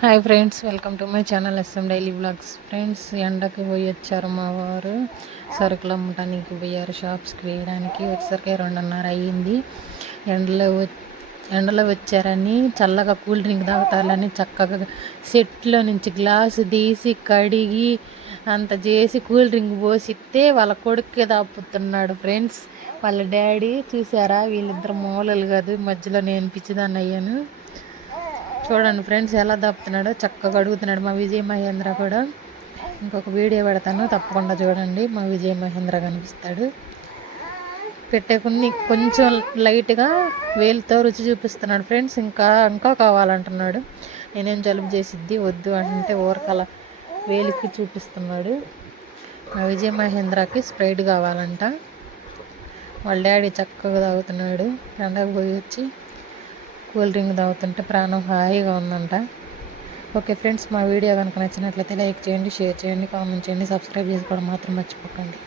Hi friends, welcome to my channel S M daily vlogs. Friends, ఎండకి పోయి వచ్చారు మా వారు. సరుకులు అమ్మటానికి పోయారు, షాప్స్కి వేయడానికి. వచ్చేసరికి 2:30 అయ్యింది. ఎండలో వచ్చారని చల్లగా కూల్ డ్రింక్ తాగుతారని చక్కగా సెట్లో నుంచి గ్లాసు తీసి కడిగి అంత చేసి కూల్ డ్రింక్ పోసిస్తే వాళ్ళ కొడుక్కి దాపుతున్నాడు. ఫ్రెండ్స్, వాళ్ళ డాడీ చూసారా? వీళ్ళిద్దరు మూలలు కాదు, మధ్యలో నేను పిచ్చిదాన్ని అయ్యాను. చూడండి ఫ్రెండ్స్, ఎలా దాపుతున్నాడో చక్కగా అడుగుతున్నాడు మా విజయ్ మహేంద్ర కూడా. ఇంకొక వీడియో పెడతాను, తప్పకుండా చూడండి. మా విజయ్ మహేంద్ర కనిపిస్తాడు. పెట్టేకుని కొంచెం లైట్గా వేలుతో రుచి చూపిస్తున్నాడు ఫ్రెండ్స్. ఇంకా కావాలంటున్నాడు. నేనేం జలుబు చేసిద్ది వద్దు అంటే ఊరకల వేలికి చూపిస్తున్నాడు. మా విజయ్ మహేంద్రకి స్ప్రైట్ కావాలంట. వాళ్ళ డాడీ చక్కగా తాగుతున్నాడు. ఎండకు పోయి వచ్చి కూల్ డ్రింక్ తాగుతుంటే ప్రాణం హాయిగా ఉందంట. ఓకే ఫ్రెండ్స్, మా వీడియో కనుక నచ్చినట్లయితే లైక్ చేయండి, షేర్ చేయండి, కామెంట్ చేయండి, సబ్స్క్రైబ్ చేసుకోవడం మాత్రం మర్చిపోకండి.